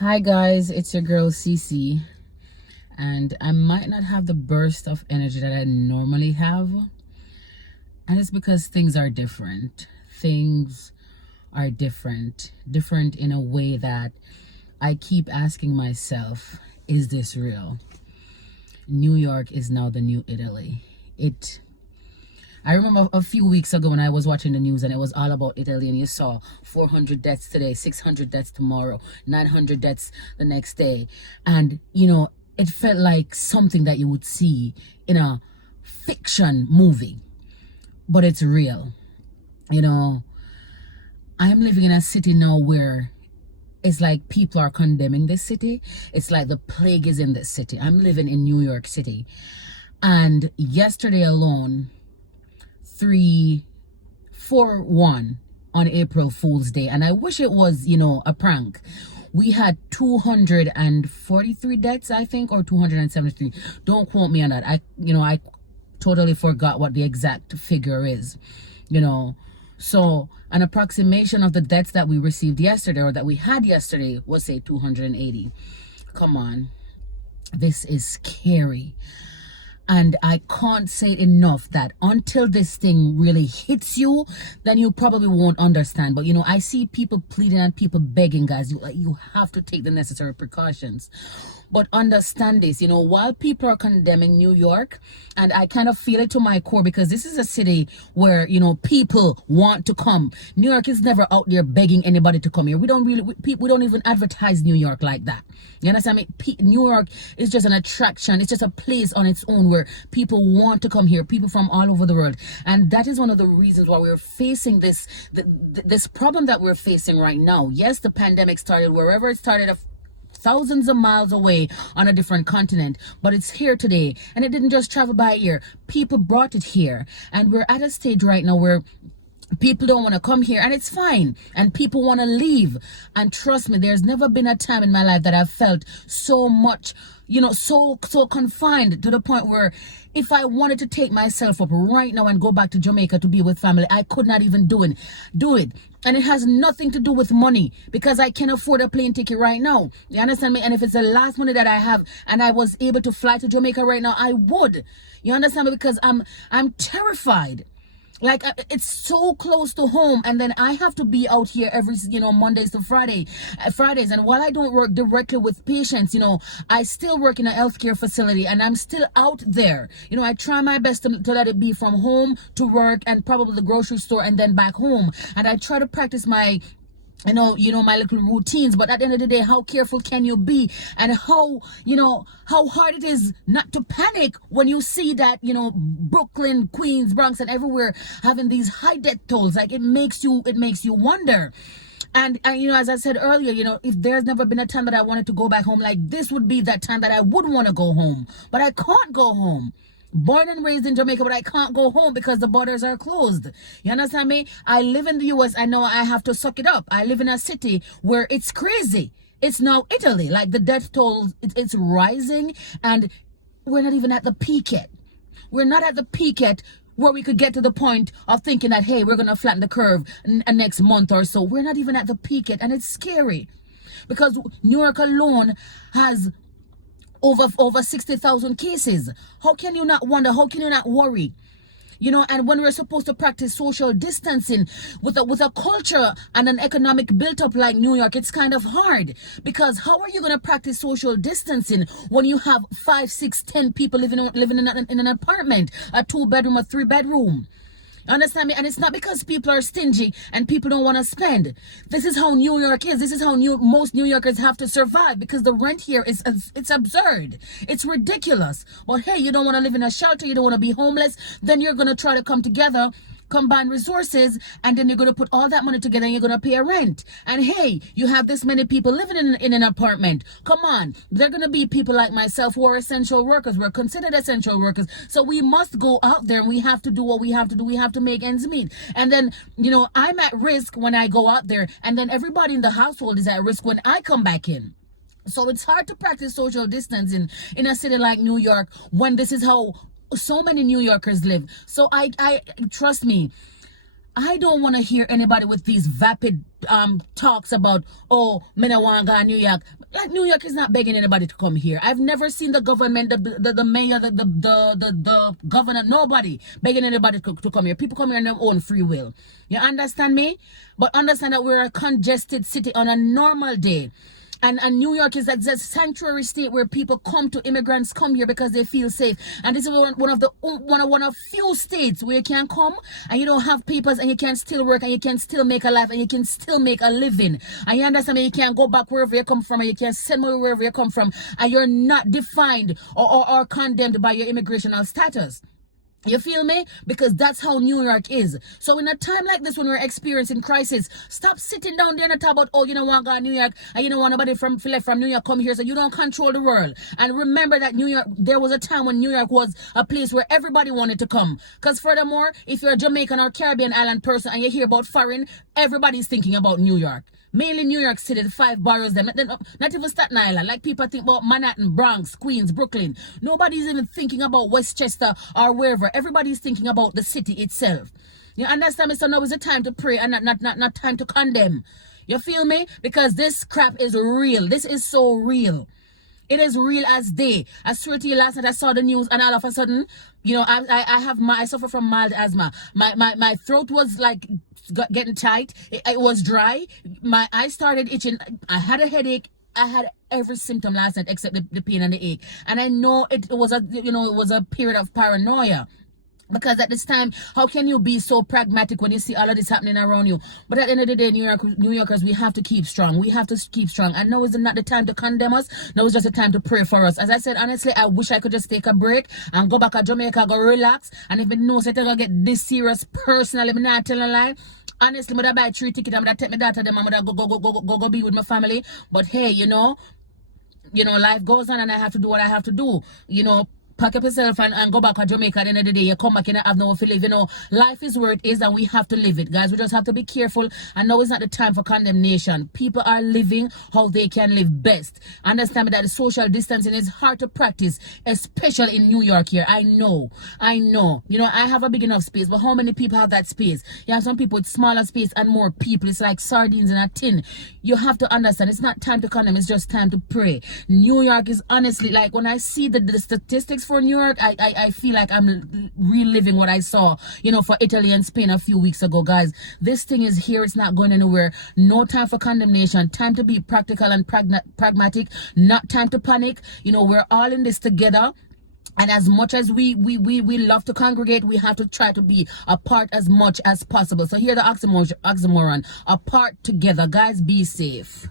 Hi guys, it's your girl Cece, and I might not have the burst of energy that I normally have, and it's because things are different. Things are different in a way that I keep asking myself, is this real? New York is now the new Italy. I remember a few weeks ago when I was watching the news and it was all about Italy, and you saw 400 deaths today, 600 deaths tomorrow, 900 deaths the next day. And, it felt like something that you would see in a fiction movie, but it's real. I'm living in a city now where it's like people are condemning this city. It's like the plague is in this city. I'm living in New York City. And yesterday alone, 341 on April Fool's Day, and I wish it was a prank. We had 243 deaths, I think, or 273. Don't quote me on that. I totally forgot what the exact figure is. So an approximation of the deaths that we received yesterday, or that we had yesterday, was say 280. Come on, this is scary. And I can't say enough that until this thing really hits you, then you probably won't understand. But, I see people pleading and people begging, guys, you have to take the necessary precautions. But understand this, while people are condemning New York, and I kind of feel it to my core, because this is a city where, people want to come. New York is never out there begging anybody to come here. We don't even advertise New York like that. You understand me? New York is just an attraction. It's just a place on its own where people want to come here, people from all over the world. And that is one of the reasons why we're facing this problem that we're facing right now. Yes, the pandemic started wherever it started, thousands of miles away on a different continent, but it's here today, and it didn't just travel by air. People brought it here, and we're at a stage right now where people don't want to come here, and it's fine, and people want to leave. And trust me, there's never been a time in my life that I've felt so much, so confined, to the point where if I wanted to take myself up right now and go back to Jamaica to be with family, I could not even do it. And it has nothing to do with money, because I can afford a plane ticket right now. You understand me? And if it's the last money that I have and I was able to fly to Jamaica right now, I would. You understand me? Because I'm terrified. Like, it's so close to home, and then I have to be out here every, Mondays to Fridays. And while I don't work directly with patients, I still work in a healthcare facility, and I'm still out there. I try my best to let it be from home to work and probably the grocery store and then back home. And I try to practice my my little routines. But at the end of the day, how careful can you be? And how hard it is not to panic when you see that, Brooklyn, Queens, Bronx, and everywhere having these high death tolls. Like, it makes you wonder. And as I said earlier, if there's never been a time that I wanted to go back home, like, this would be that time that I would want to go home. But I can't go home. Born and raised in Jamaica, but I can't go home because the borders are closed. You understand me? I live in the US. I know I have to suck it up. I live in a city where it's crazy. It's now Italy. Like, the death toll, it's rising, and we're not even at the peak yet. We're not at the peak yet where we could get to the point of thinking that, hey, we're going to flatten the curve next month or so. We're not even at the peak yet, and it's scary, because New York alone has over 60,000 cases. How can you not wonder? How can you not worry? And when we're supposed to practice social distancing with a culture and an economic built up like New York, it's kind of hard. Because how are you going to practice social distancing when you have 5, 6, 10 people living in an apartment, a 2-bedroom, a 3-bedroom? Understand me? And it's not because people are stingy and people don't want to spend. This is how New York is. This is how most New Yorkers have to survive, because the rent here it's absurd. It's ridiculous. But hey, you don't want to live in a shelter, you don't want to be homeless, then you're going to try to come together, combine resources, and then you're going to put all that money together and you're going to pay a rent. And hey, you have this many people living in an apartment. Come on, there are going to be people like myself who are essential workers. We're considered essential workers, so we must go out there and we have to do what we have to do. We have to make ends meet. And then I'm at risk when I go out there, and then everybody in the household is at risk when I come back in. So it's hard to practice social distancing in a city like New York when this is how so many New Yorkers live. So I trust me, I don't want to hear anybody with these vapid talks about, oh, me no want to go to New York. Like New York is not begging anybody to come here. I've never seen the government, the mayor, the governor, nobody begging anybody to come here. People come here on their own free will. You understand me? But understand that we're a congested city on a normal day. And New York is a sanctuary state where people immigrants come here because they feel safe. And this is one of few states where you can come and you don't have papers and you can still work and you can still make a life and you can still make a living. And you understand me? You can go back wherever you come from and you can send money wherever you come from and you're not defined or condemned by your immigrational status. You feel me? Because that's how New York is. So in a time like this when we're experiencing crisis, stop sitting down there and talk about, oh, you don't want to go to New York and you don't want nobody from New York come here so you don't control the world. And remember that New York, there was a time when New York was a place where everybody wanted to come. Because furthermore, if you're a Jamaican or Caribbean island person and you hear about foreign, everybody's thinking about New York. Mainly New York City, the 5 boroughs, them, not even Staten Island. Like people think about Manhattan, Bronx, Queens, Brooklyn. Nobody's even thinking about Westchester or wherever. Everybody's thinking about the city itself. You understand me? So now is the time to pray and not time to condemn. You feel me? Because this crap is real. This is so real. It is real as day. I swear to you, last night I saw the news and all of a sudden, you know, I suffer from mild asthma. My throat was like getting tight. It was dry. My eyes started itching. I had a headache. I had every symptom last night except the pain and the ache. And I know it was a period of paranoia. Because at this time, how can you be so pragmatic when you see all of this happening around you? But at the end of the day, New Yorkers, we have to keep strong. We have to keep strong. And now is not the time to condemn us. Now is just the time to pray for us. As I said, honestly, I wish I could just take a break and go back to Jamaica, go relax. And if it knows that I'm going to get this serious personally, I'm not telling a lie. Honestly, I'm going to buy 3 tickets. I'm going to take my daughter them. I'm going to go be with my family. But hey, you know, life goes on and I have to do what I have to do. You know, pack up yourself and go back to Jamaica at the end of the day. You come back and have no to live. You know, life is where it is and we have to live it, guys. We just have to be careful. And now is not the time for condemnation. People are living how they can live best. Understand me that the social distancing is hard to practice, especially in New York here. I know. You know, I have a big enough space, but how many people have that space? You have some people with smaller space and more people. It's like sardines in a tin. You have to understand, it's not time to condemn. It's just time to pray. New York is honestly, like when I see the statistics for New York, I feel like I'm reliving what I saw, you know, for Italy and Spain a few weeks ago, guys. This thing is here. It's not going anywhere. No time for condemnation. Time to be practical and pragmatic. Not time to panic. You know, we're all in this together. And as much as we love to congregate, we have to try to be apart as much as possible. So here the oxymoron. Apart together. Guys, be safe.